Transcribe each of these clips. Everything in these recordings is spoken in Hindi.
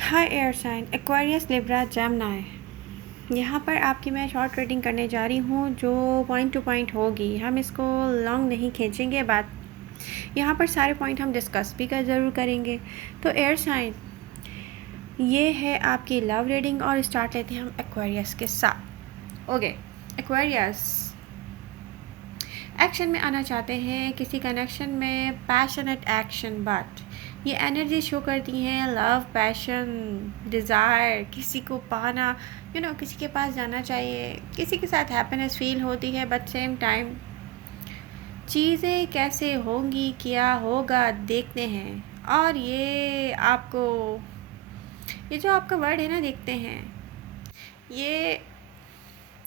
हाय air sign Aquarius Libra Gemini. यहाँ पर आपकी मैं शॉर्ट रीडिंग करने जा रही हूँ जो पॉइंट टू पॉइंट होगी। हम इसको लॉन्ग नहीं खींचेंगे, बात यहाँ पर सारे पॉइंट हम डिस्कस भी ज़रूर करेंगे। तो एयर साइन, ये है आपकी लव रीडिंग और स्टार्ट लेते हैं हम एक्वेरियस के साथ। ओके एक्वेरियस, एक्शन में आना चाहते हैं, किसी कनेक्शन में पैशनेट एक्शन, बट ये एनर्जी शो करती हैं लव, पैशन, डिज़ायर, किसी को पाना, किसी के पास जाना चाहिए, किसी के साथ हैप्पीनेस फील होती है, बट सेम टाइम चीज़ें कैसे होंगी, क्या होगा, देखते हैं। और ये आपको, ये जो आपका वर्ड है ना, देखते हैं, ये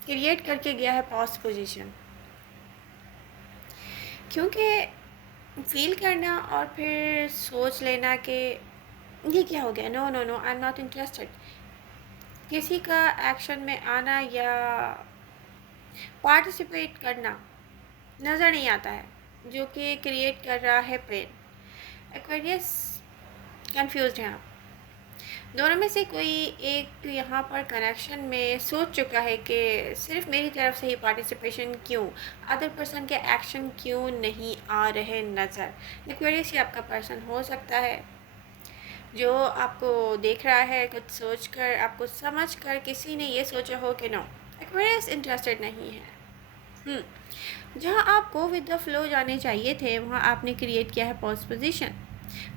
क्रिएट करके गया है पॉज पोजीशन, क्योंकि फील करना और फिर सोच लेना कि ये क्या हो गया, no no no, I am not interested, किसी का एक्शन में आना या पार्टिसिपेट करना नज़र नहीं आता है, जो कि क्रिएट कर रहा है पेन। एक्वेरियस कंफ्यूज्ड हैं आप, दोनों में से कोई एक यहाँ पर कनेक्शन में सोच चुका है कि सिर्फ मेरी तरफ से ही पार्टिसिपेशन क्यों, अदर पर्सन के एक्शन क्यों नहीं आ रहे नज़र। एक्वेरियस ये आपका पर्सन हो सकता है जो आपको देख रहा है, कुछ सोच कर, आपको समझ कर किसी ने ये सोचा हो कि नो, एक्वेरियस इंटरेस्टेड नहीं है। जहाँ आप गो विद द फ्लो जाने चाहिए थे, वहाँ आपने क्रिएट किया है पॉज पोजीशन,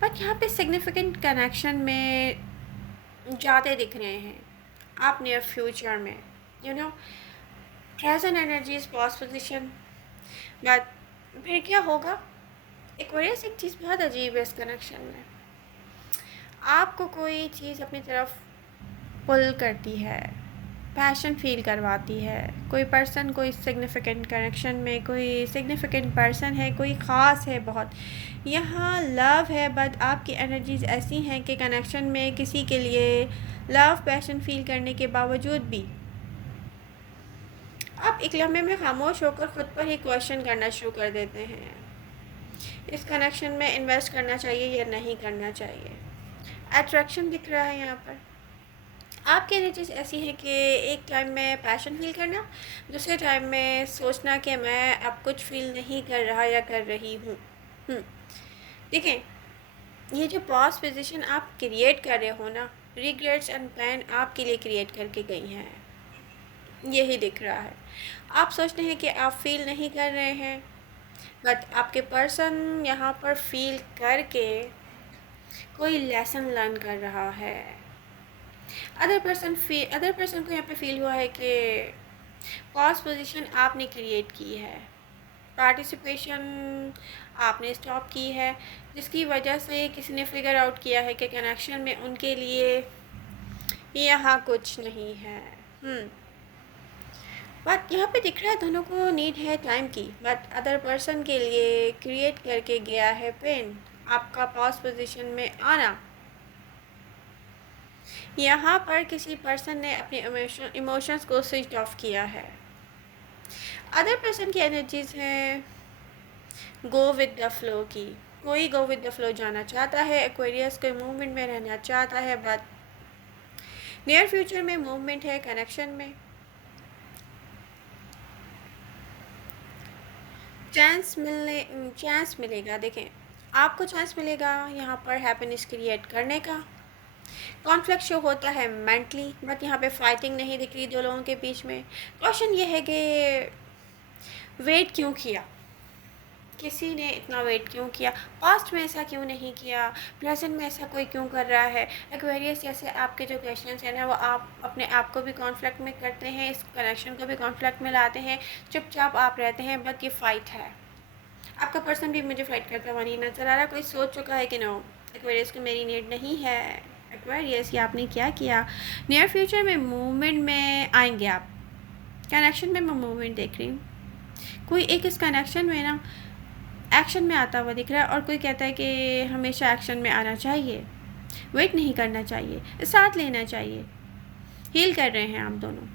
बट यहाँ पे सिग्निफिकेंट कनेक्शन में जाते दिख रहे हैं आप नियर फ्यूचर में, present energies pause position, but फिर क्या होगा। एक्वेरियस एक चीज़ बहुत अजीब है इस कनेक्शन में, आपको कोई चीज़ अपनी तरफ पुल करती है, पैशन फील करवाती है, कोई पर्सन, कोई सिग्निफिकेंट कनेक्शन में कोई सिग्निफिकेंट पर्सन है, कोई ख़ास है बहुत, यहाँ लव है, बट आपकी एनर्जीज ऐसी हैं कि कनेक्शन में किसी के लिए लव, पैशन फील करने के बावजूद भी आप एक लम्हे में खामोश होकर ख़ुद पर ही क्वेश्चन करना शुरू कर देते हैं, इस कनेक्शन में इन्वेस्ट करना चाहिए या नहीं करना चाहिए। अट्रैक्शन दिख रहा है यहाँ पर, आपकी एनर्जीज ऐसी है कि एक टाइम में पैशन फील करना, दूसरे टाइम में सोचना कि मैं अब कुछ फील नहीं कर रहा या कर रही हूँ। देखें, ये जो पॉज पोजीशन आप क्रिएट कर रहे हो ना, रिग्रेट्स एंड पेन आपके लिए क्रिएट करके गई हैं, यही दिख रहा है। आप सोचते हैं कि आप फील नहीं कर रहे हैं, बट आपके पर्सन यहाँ पर फील करके कोई लेसन लर्न कर रहा है। अदर पर्सन को यहाँ पे फील हुआ है कि पॉज पोजीशन आपने क्रिएट की है, पार्टिसिपेशन आपने स्टॉप की है, जिसकी वजह से किसी ने फिगर आउट किया है कि कनेक्शन में उनके लिए यहाँ कुछ नहीं है। बट यहाँ पे दिख रहा है दोनों को नीड है टाइम की, बट अदर पर्सन के लिए क्रिएट करके गया है पेन आपका पॉज पोजीशन में आना। यहाँ पर किसी पर्सन ने अपने इमोशंस को स्विच ऑफ किया है। अदर पर्सन की एनर्जीज हैं गो विद द फ्लो की, कोई गो विद द फ्लो जाना चाहता है, एक्वेरियस कोई मूवमेंट में रहना चाहता है, बट नियर फ्यूचर में मूवमेंट है, कनेक्शन में चांस मिलेगा। देखें, आपको चांस मिलेगा यहाँ पर हैप्पीनेस क्रिएट करने का। कॉन्फ्लिक्ट शो होता है मेंटली, बट यहाँ पे फाइटिंग नहीं दिख रही दो लोगों के बीच में। क्वेश्चन ये है कि वेट क्यों किया, किसी ने इतना वेट क्यों किया, पास्ट में ऐसा क्यों नहीं किया, प्रेजेंट में ऐसा कोई क्यों कर रहा है। एक्वेरियस जैसे आपके जो क्वेश्चंस हैं ना, वो आप अपने आप को भी कॉन्फ्लिक्ट में करते हैं, इस कनेक्शन को भी कॉन्फ्लिक्ट में लाते हैं, चुपचाप आप रहते हैं, बट ये फाइट है। आपका पर्सन भी मुझे फाइट करता हुआ नहीं नजर आ रहा, कोई सोच चुका है कि नो, एक्वेरियस को मेरी नीड नहीं है। एक्वेरियस, ये आपने क्या किया, नियर फ्यूचर में मूवमेंट में आएंगे आप, कनेक्शन में मैं मूवमेंट देख रही हूँ, कोई एक इस कनेक्शन में ना एक्शन में आता हुआ दिख रहा है, और कोई कहता है कि हमेशा एक्शन में आना चाहिए, वेट नहीं करना चाहिए, साथ लेना चाहिए, हील कर रहे हैं आप दोनों।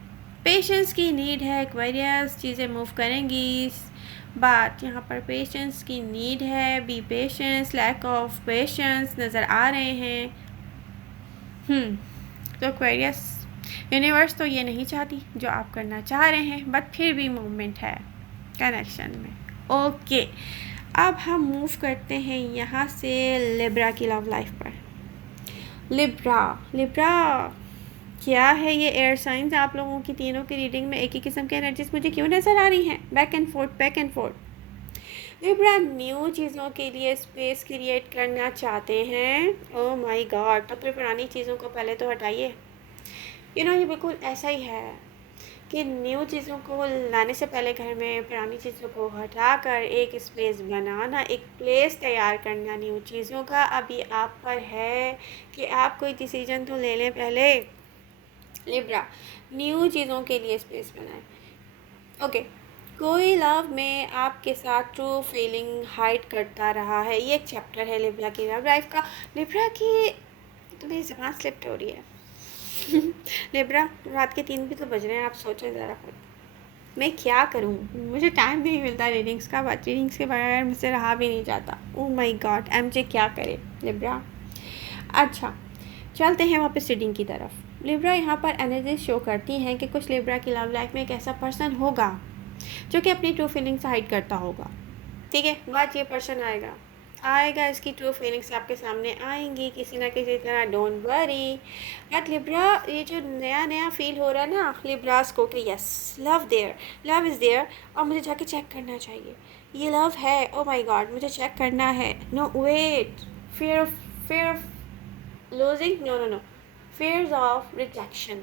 पेशेंस की नीड है एक्वेरियस, चीज़ें मूव करेंगी, बात यहाँ पर पेशेंस की नीड है, be patience, lack of patience नज़र आ रहे हैं। हम्म तो एक्वेरियस, यूनिवर्स तो ये नहीं चाहती जो आप करना चाह रहे हैं, बट फिर भी मूवमेंट है कनेक्शन में। ओके, अब हम मूव करते हैं यहाँ से लिब्रा की लव लाइफ पर। लिब्रा, लिब्रा क्या है ये एयर साइंस? आप लोगों की तीनों की रीडिंग में एक ही किस्म की एनर्जीज मुझे क्यों नज़र आ रही हैं? Back and fourth, back and fourth. Libra new चीज़ों के लिए स्पेस क्रिएट करना चाहते हैं। ओह माय गॉड, तो फिर पुरानी चीज़ों को पहले तो हटाइए। ये बिल्कुल ऐसा ही है कि न्यू चीज़ों को लाने से पहले घर में पुरानी चीज़ों को हटाकर एक स्पेस बनाना, एक प्लेस तैयार करना न्यू चीज़ों का अभी आप पर है कि आप कोई डिसीजन तो ले लें पहले। लिब्रा, न्यू चीज़ों के लिए स्पेस बनाएं। ओके, कोई लव में आपके साथ ट्रू फीलिंग हाइड करता रहा है, ये एक चैप्टर है लिब्रा की लव लाइफ का। लिब्रा की तो मेरी ज़बान स्लिप हो रही है। लिब्रा, रात के 3 भी तो बज रहे हैं, आप सोचें ज़रा खुद मैं क्या करूं? मुझे टाइम नहीं मिलता रीडिंग्स का, बट रीडिंग्स के बगैर मुझसे रहा भी नहीं जाता। ओह माय गॉड, एमजे क्या करे लिब्रा। अच्छा, चलते हैं वापस रीडिंग की तरफ। लिब्रा यहाँ पर एनर्जी शो करती हैं कि कुछ लिब्रा की लव लाइफ में एक ऐसा पर्सन होगा जो कि अपनी ट्रू फीलिंग्स हाइड करता होगा। ठीक है, बात ये पर्सन आएगा, आएगा, इसकी ट्रू फीलिंग्स आपके सामने आएंगी किसी ना किसी तरह, डोंट वरी। बट लिब्रा, ये जो नया नया फील हो रहा है ना लिब्रास को कि yes love there, love is there, और मुझे जाके चेक करना चाहिए ये लव है। ओ माय गॉड, मुझे चेक करना है। No wait, fear of losing, no no no, fears of rejection.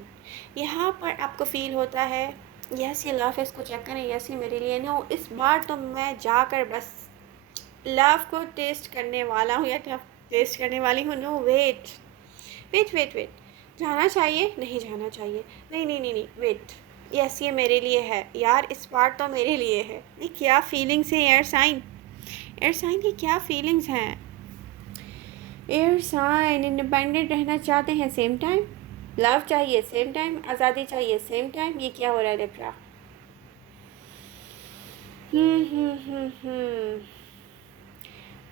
यहाँ पर आपको फील होता है यस ये लव है, इसको चेक करें, यस ये मेरे लिए। नो, इस बार तो मैं जाकर बस लव को टेस्ट करने वाला हूँ या टेस्ट करने वाली हूँ। No wait wait wait wait, जाना चाहिए, नहीं जाना चाहिए, नहीं नहीं नहीं नहीं, वेट, यस ये मेरे लिए है यार, इस बार तो मेरे लिए है। ये क्या फीलिंग्स हैं एयर साइन? एयर साइन की क्या फीलिंग्स हैं? एयर साइन इंडिपेंडेंट रहना चाहते हैं, सेम टाइम लव चाहिए, सेम टाइम आज़ादी चाहिए, सेम टाइम। ये क्या हो रहा है लिब्रा?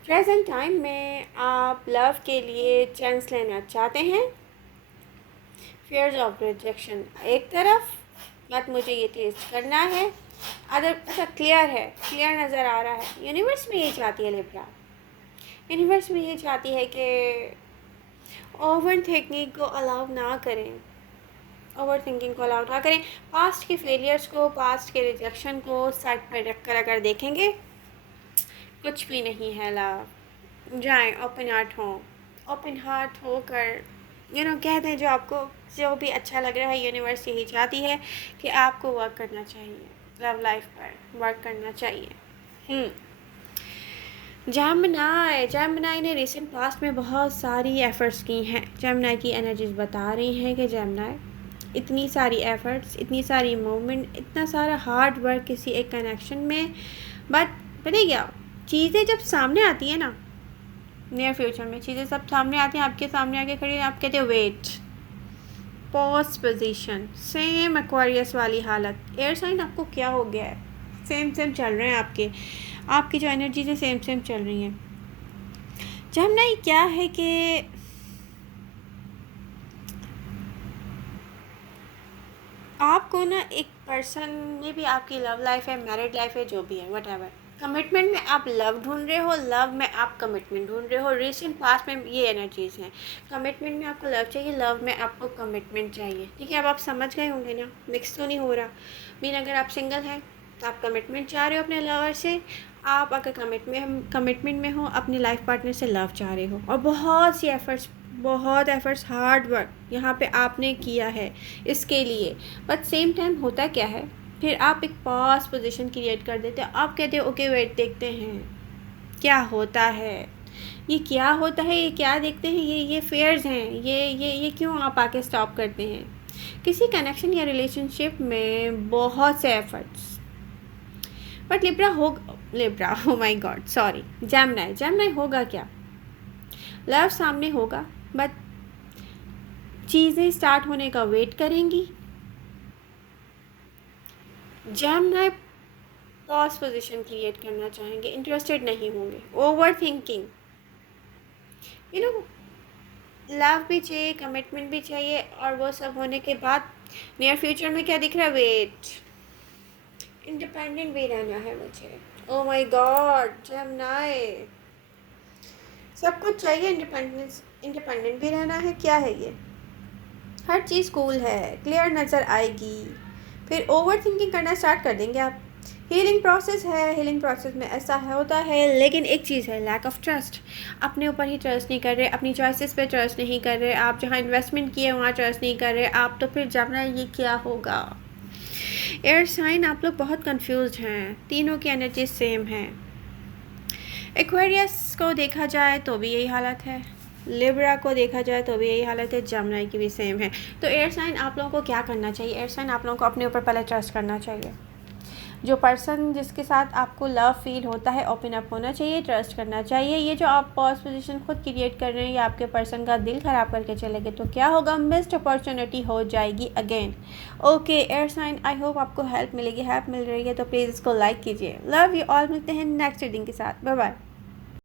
प्रेजेंट टाइम में आप लव के लिए चांस लेना चाहते हैं। फियर्स ऑफ रिजेक्शन एक तरफ, बट मुझे ये टेस्ट करना है अदर। अच्छा, क्लियर है, क्लियर नज़र आ रहा है। यूनिवर्स में ये चाहती है लिब्रा, यूनिवर्स में ये चाहती है कि ओवर थिंकिंग को अलाउ ना करें, ओवर थिंकिंग को अलाउ ना करें। पास्ट के फेलियर्स को, पास्ट के रिजेक्शन को साइड पर रख कर अगर देखेंगे, कुछ भी नहीं है लव। जाएं, ओपन हार्ट हों, ओपन हार्ट होकर कहते हैं जो आपको जो भी अच्छा लग रहा है। यूनिवर्स यही चाहती है कि आपको वर्क करना चाहिए, लव लाइफ पर वर्क करना चाहिए। जेमिनाई ने रिसेंट पास्ट में बहुत सारी एफ़र्ट्स की हैं। जेमिनाई की एनर्जीज बता रही हैं कि जेमिनाई इतनी सारी एफ़र्ट्स, इतनी सारी मूवमेंट, इतना सारा हार्ड वर्क किसी एक कनेक्शन में, बट पता क्या, चीज़ें जब सामने आती हैं ना, नियर फ्यूचर में चीज़ें सब सामने आती हैं, आपके सामने आके खड़ी, आप कहते हो wait, pause position, same Aquarius वाली हालत। एयर साइन आपको क्या हो गया है? सेम सेम चल रहे हैं आपकी जो एनर्जीज है, सेम सेम चल रही हैं। जेमिनी क्या है कि आपको ना एक पर्सन में भी, आपकी लव लाइफ है, मैरिड लाइफ है, जो भी है, वट एवर, कमिटमेंट में आप लव ढूंढ रहे हो, लव में आप कमिटमेंट ढूंढ रहे हो। रिसेंट पास्ट में ये एनर्जीज़ हैं। कमिटमेंट में आपको लव चाहिए, लव में आपको कमिटमेंट चाहिए। ठीक है, अब आप समझ गए होंगे ना, मिक्स तो नहीं हो रहा। मीन अगर आप सिंगल हैं तो आप कमिटमेंट चाह रहे हो अपने लवर से, आप अगर कमिटमेंट में हो अपनी लाइफ पार्टनर से लव चाह रहे हो, और बहुत एफर्ट्स हार्ड वर्क यहाँ पे आपने किया है इसके लिए। बट सेम टाइम होता क्या है, फिर आप एक पास पोजीशन क्रिएट कर देते हो। आप कहते हो ओके वेट, देखते हैं क्या होता है, ये क्या होता है, ये क्या देखते हैं, ये फेयर्स हैं, ये क्यों आप आके स्टॉप करते हैं किसी कनेक्शन या रिलेशनशिप में? बहुत से efforts, but Libra O my God sorry, Gemini होगा क्या? लव सामने होगा, बट चीज़ें स्टार्ट होने का वेट करेंगी। जेमिनी पॉज पोजीशन क्रिएट करना चाहेंगे, इंटरेस्टेड नहीं होंगे। Over thinking, you know love भी चाहिए, कमिटमेंट भी चाहिए, और वो सब होने के बाद नियर फ्यूचर में क्या दिख रहा है? वेट, इंडिपेंडेंट भी रहना है मुझे। ओ माय गॉड, जेमिनी, सब कुछ चाहिए, इंडिपेंडेंस, इंडिपेंडेंट भी रहना है, क्या है ये? हर चीज़ कूल है, क्लियर नज़र आएगी, फिर ओवर थिंकिंग करना स्टार्ट कर देंगे आप। हीलिंग प्रोसेस है, हीलिंग प्रोसेस में ऐसा होता है, लेकिन एक चीज़ है, लैक ऑफ ट्रस्ट। अपने ऊपर ही ट्रस्ट नहीं कर रहे, अपनी चॉइसेस पे ट्रस्ट नहीं कर रहे, आप जहाँ इन्वेस्टमेंट किए वहाँ ट्रस्ट नहीं कर रहे आप, तो फिर जानना ये क्या होगा? एयर साइन आप लोग बहुत कंफ्यूज हैं, तीनों की एनर्जी सेम है। एक्वेरियस को देखा जाए तो भी यही हालत है, लिब्रा को देखा जाए तो भी यही हालत है, जमनाई की भी सेम है। तो एयर साइन आप लोगों को क्या करना चाहिए? एयर साइन आप लोगों को अपने ऊपर पहले ट्रस्ट करना चाहिए। जो पर्सन जिसके साथ आपको लव फील होता है, ओपन अप होना चाहिए, ट्रस्ट करना चाहिए। ये जो आप पॉज पोजीशन खुद क्रिएट कर रहे हैं, ये आपके पर्सन का दिल ख़राब करके चले गए तो क्या होगा? मिस्ड अपॉर्चुनिटी हो जाएगी again. Okay air sign, I hope आपको हेल्प मिलेगी, हेल्प मिल रही है तो प्लीज़ इसको लाइक कीजिए। लव यू ऑल, मिलते हैं नेक्स्ट रीडिंग के साथ, बाय बाय।